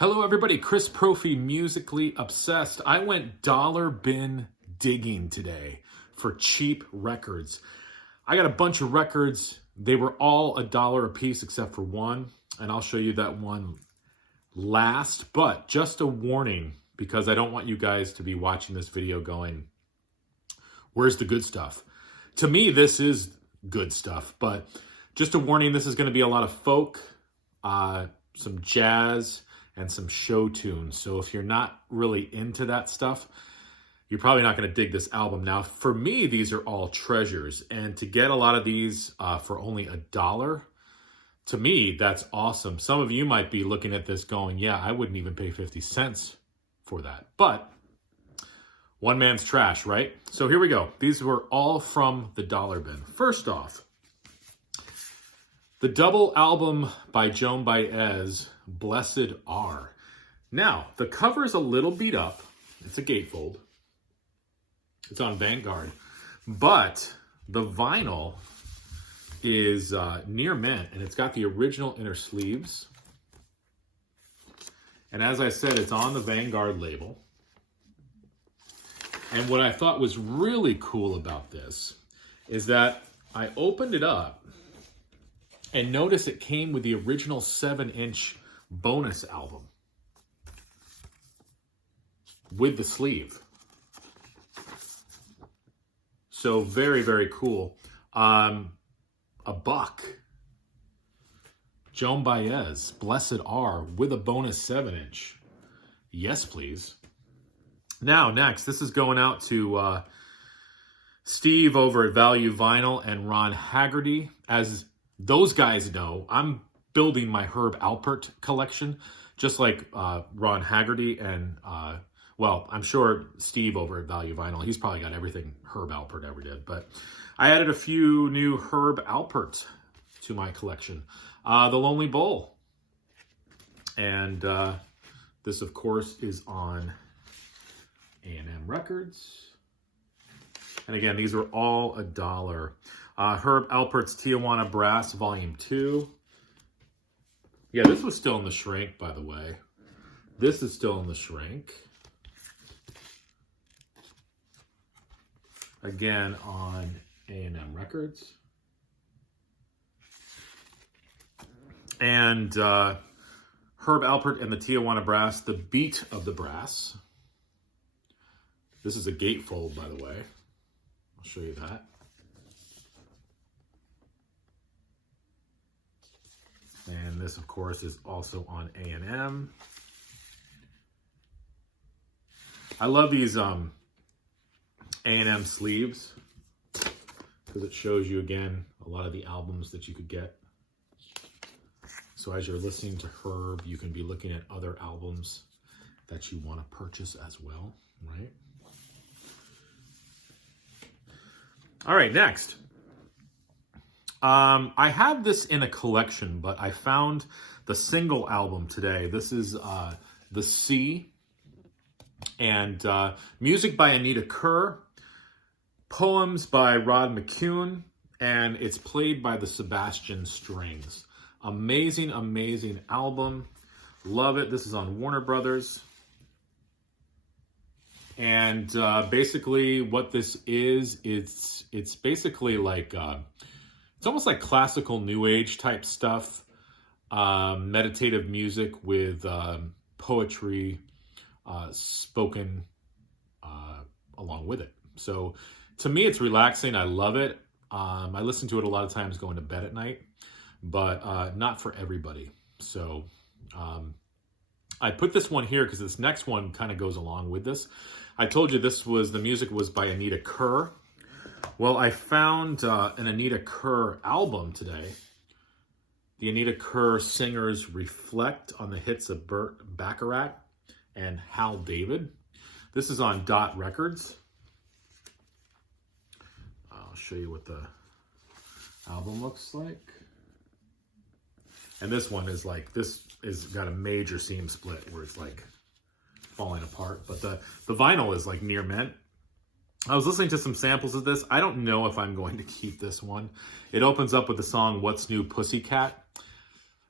Hello everybody, Chris Profi, Musically Obsessed. I went dollar bin digging today for cheap records. I got a bunch of records. They were all $1 a piece except for one, and I'll show you that one last. But just a warning, because I don't want you guys to be watching this video going, where's the good stuff? To me, this is good stuff, but just a warning, this is going to be a lot of folk, some jazz, and some show tunes. So if you're not really into that stuff, you're probably not going to dig this album. Now, for me, these are all treasures. And to get a lot of these for only $1, to me, that's awesome. Some of you might be looking at this going, yeah, I wouldn't even pay 50 cents for that. But one man's trash, right? So here we go. These were all from the dollar bin. First off, the double album by Joan Baez, Blessed Are. Now, the cover is a little beat up. It's a gatefold. It's on Vanguard. But the vinyl is near mint, and it's got the original inner sleeves. And as I said, it's on the Vanguard label. And what I thought was really cool about this is that I opened it up and notice it came with the original 7-inch bonus album with the sleeve. So very, very cool. $1. Joan Baez, Blessed Are, with a bonus 7-inch. Yes, please. Now, next, this is going out to Steve over at Value Vinyl and Ron Haggerty. As those guys know, I'm building my Herb Alpert collection, just like Ron Haggerty and, well, I'm sure Steve over at Value Vinyl, he's probably got everything Herb Alpert ever did. But I added a few new Herb Alpert to my collection. The Lonely Bowl. And this, of course, is on A&M Records. And again, these are all $1. Herb Alpert's Tijuana Brass, Volume 2. Yeah, this was still in the shrink, by the way. This is still in the shrink. Again, on A&M Records. And Herb Alpert and the Tijuana Brass, The Beat of the Brass. This is a gatefold, by the way. I'll show you that. And this, of course, is also on A&M. I love these A&M sleeves because it shows you, again, a lot of the albums that you could get. So as you're listening to Herb, you can be looking at other albums that you want to purchase as well, right? All right, next. I have this in a collection, but I found the single album today. This is The Sea, and music by Anita Kerr, poems by Rod McCune, and it's played by the Sebastian Strings. Amazing, amazing album. Love it. This is on Warner Brothers. And basically what this is, it's basically like, it's almost like classical new age type stuff, meditative music with poetry spoken along with it. So to me, it's relaxing. I love it. I listen to it a lot of times going to bed at night, but not for everybody. So I put this one here because this next one kind of goes along with this. I told you the music was by Anita Kerr. Well, I found an Anita Kerr album today. The Anita Kerr singers reflect on the hits of Burt Bacharach and Hal David. This is on Dot Records. I'll show you what the album looks like. And this one is like, this is got a major seam split where it's like falling apart. But the vinyl is like near mint. I was listening to some samples of this. I don't know if I'm going to keep this one. It opens up with the song What's New Pussycat.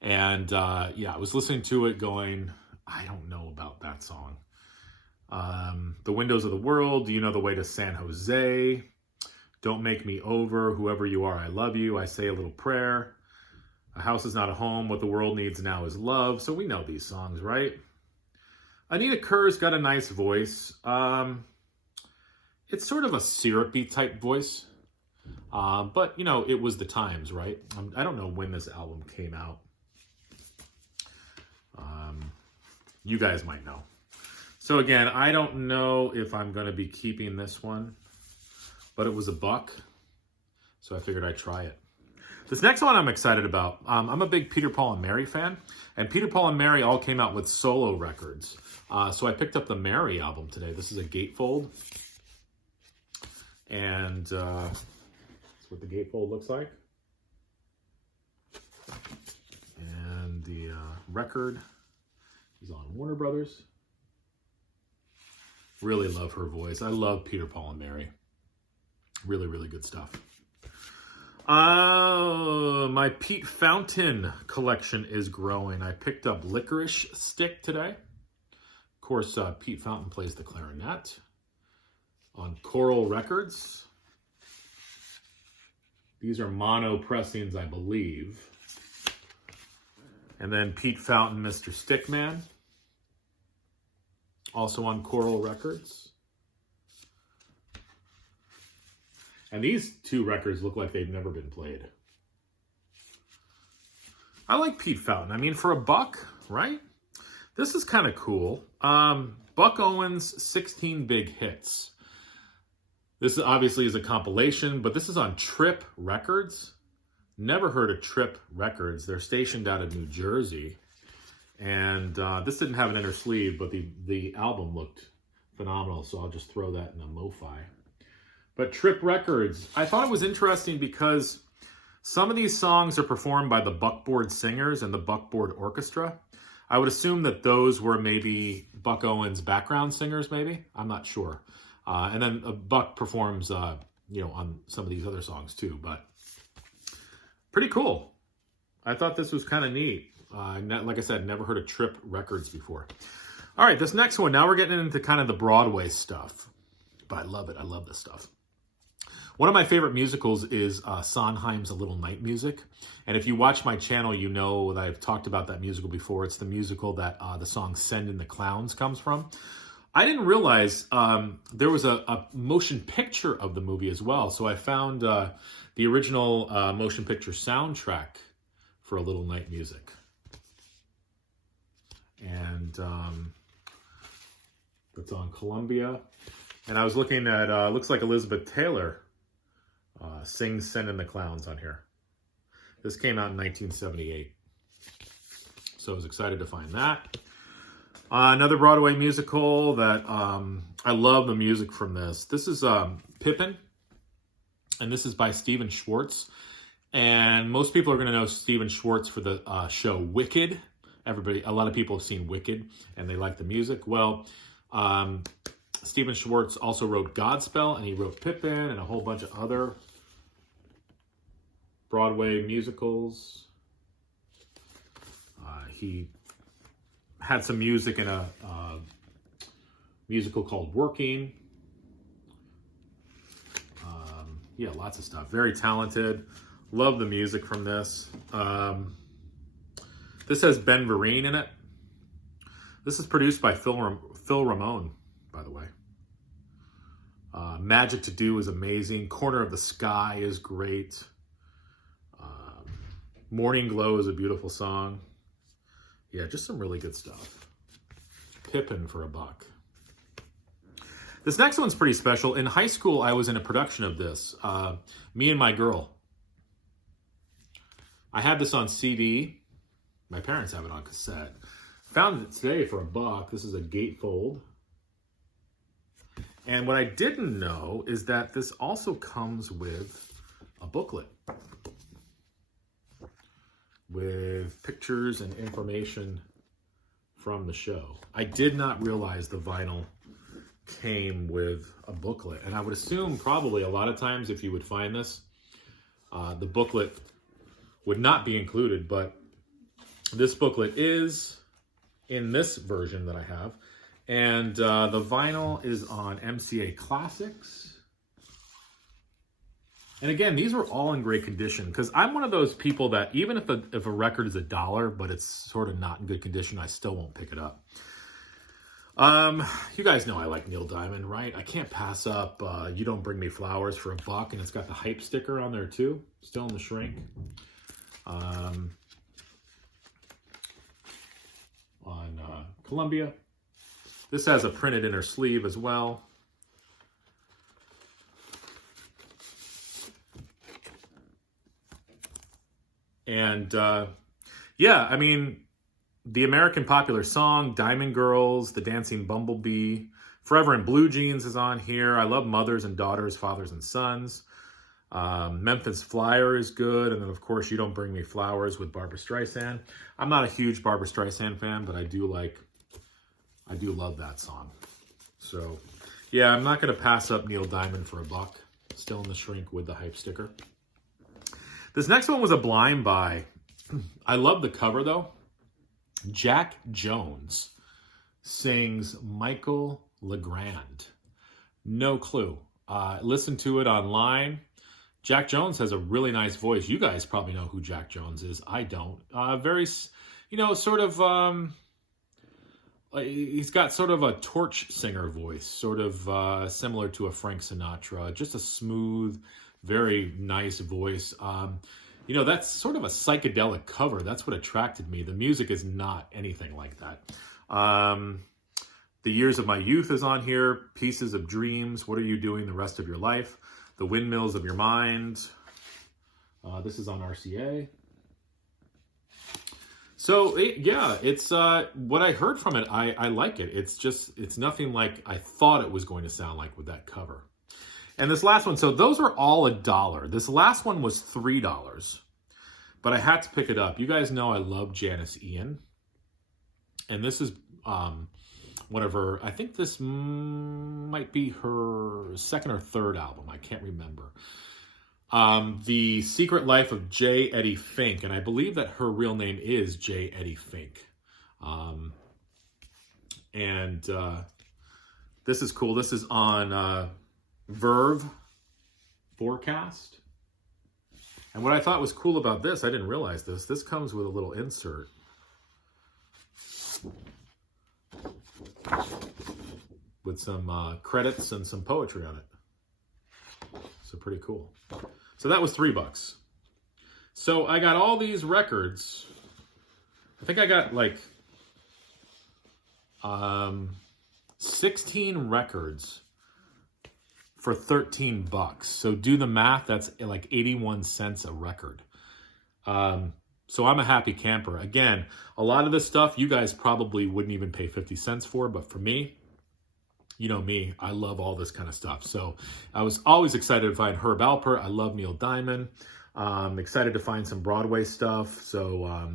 And yeah, I was listening to it going, I don't know about that song. The Windows of the World, Do You Know the Way to San Jose? Don't Make Me Over, Whoever You Are, I Love You, I Say a Little Prayer. A House Is Not a Home, What the World Needs Now Is Love. So we know these songs, right? Anita Kerr's got a nice voice. It's sort of a syrupy type voice. But, you know, it was the times, right? I don't know when this album came out. You guys might know. So again, I don't know if I'm going to be keeping this one, but it was $1, so I figured I'd try it. This next one I'm excited about. I'm a big Peter, Paul, and Mary fan, and Peter, Paul, and Mary all came out with solo records. So I picked up the Mary album today. This is a gatefold, and that's what the gatefold looks like. And the record is on Warner Brothers. Really love her voice. I love Peter, Paul, and Mary. Really, really good stuff. My Pete Fountain collection is growing. I picked up Licorice Stick today. Of course, Pete Fountain plays the clarinet on Coral Records. These are mono pressings, I believe. And then Pete Fountain, Mr. Stickman. Also on Coral Records. And these two records look like they've never been played. I like Pete Fountain. I mean, for $1, right? This is kind of cool. Buck Owens' 16 Big Hits. This obviously is a compilation, but this is on Trip Records. Never heard of Trip Records. They're stationed out of New Jersey. And this didn't have an inner sleeve, but the album looked phenomenal, so I'll just throw that in a MoFi. But Trip Records, I thought it was interesting because some of these songs are performed by the Buckboard Singers and the Buckboard Orchestra. I would assume that those were maybe Buck Owens' background singers, maybe. I'm not sure. And then Buck performs, you know, on some of these other songs too, but pretty cool. I thought this was kind of neat. Like I said, never heard of Trip Records before. All right, this next one, now we're getting into kind of the Broadway stuff. But I love it. I love this stuff. One of my favorite musicals is Sondheim's A Little Night Music. And if you watch my channel, you know that I've talked about that musical before. It's the musical that the song Send in the Clowns comes from. I didn't realize there was a motion picture of the movie as well. So I found the original motion picture soundtrack for A Little Night Music. And it's on Columbia. And I was looking at, looks like Elizabeth Taylor sings Send in the Clowns on here. This came out in 1978. So I was excited to find that. Another Broadway musical that I love the music from this. This is Pippin. And this is by Stephen Schwartz. And most people are going to know Stephen Schwartz for the show Wicked. A lot of people have seen Wicked and they like the music. Well, Stephen Schwartz also wrote Godspell, and he wrote Pippin and a whole bunch of other Broadway musicals. He had some music in a musical called Working. Yeah, lots of stuff. Very talented. Love the music from this. This has Ben Vereen in it. This is produced by Phil Ramone, by the way. Magic to Do is amazing. Corner of the Sky is great. Morning Glow is a beautiful song. Yeah, just some really good stuff. Pippin for $1. This next one's pretty special. In high school, I was in a production of this. Me and My Girl. I had this on CD. My parents have it on cassette. Found it today for $1. This is a gatefold. And what I didn't know is that this also comes with a booklet with pictures and information from the show. I did not realize the vinyl came with a booklet. And I would assume probably a lot of times if you would find this, the booklet would not be included, but this booklet is, in this version that I have. And the vinyl is on MCA Classics. And again, these are all in great condition because I'm one of those people that even if a record is $1, but it's sort of not in good condition, I still won't pick it up. You guys know I like Neil Diamond, right? I can't pass up You Don't Bring Me Flowers for $1, and it's got the hype sticker on there too, still in the shrink. On Columbia. This has a printed inner sleeve as well. And yeah, I mean, the American popular song, Diamond Girls, The Dancing Bumblebee, Forever in Blue Jeans is on here. I love Mothers and Daughters, Fathers and Sons. Memphis Flyer is good. And then, of course, You Don't Bring Me Flowers with Barbra Streisand. I'm not a huge Barbra Streisand fan, but I do love that song. So, yeah, I'm not going to pass up Neil Diamond for $1. Still in the shrink with the hype sticker. This next one was a blind buy. I love the cover, though. Jack Jones sings Michael Legrand. No clue. Listen to it online. Jack Jones has a really nice voice. You guys probably know who Jack Jones is. I don't. Very, sort of... he's got sort of a torch singer voice, sort of similar to a Frank Sinatra. Just a smooth, very nice voice. That's sort of a psychedelic cover. That's what attracted me. The music is not anything like that. The Years of My Youth is on here. Pieces of Dreams. What Are You Doing the Rest of Your Life? The Windmills of Your Mind. This is on RCA. So, it's what I heard from it. I like it. It's nothing like I thought it was going to sound like with that cover. And this last one, so those are all $1. This last one was $3, but I had to pick it up. You guys know I love Janice Ion. And this is one of her, I think this might be her second or third album. I can't remember. The Secret Life of J. Eddie Fink. And I believe that her real name is J. Eddie Fink. This is cool. This is on Verve Forecast. And what I thought was cool about this, I didn't realize this. This comes with a little insert. With some credits and some poetry on it. So pretty cool. So that was $3. So I got all these records. I think I got like 16 records for $13. So do the math. That's like 81 cents a record. So I'm a happy camper. Again, a lot of this stuff you guys probably wouldn't even pay 50 cents for, but for me, you know me, I love all this kind of stuff. So I was always excited to find Herb Alpert. I love Neil Diamond. Excited to find some Broadway stuff. So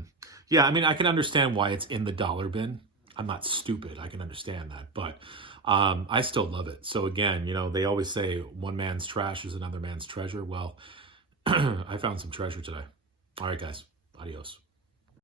yeah, I mean, I can understand why it's in the dollar bin. I'm not stupid. I can understand that, but I still love it. So again, they always say one man's trash is another man's treasure. Well, I found some treasure today. All right, guys. Adios.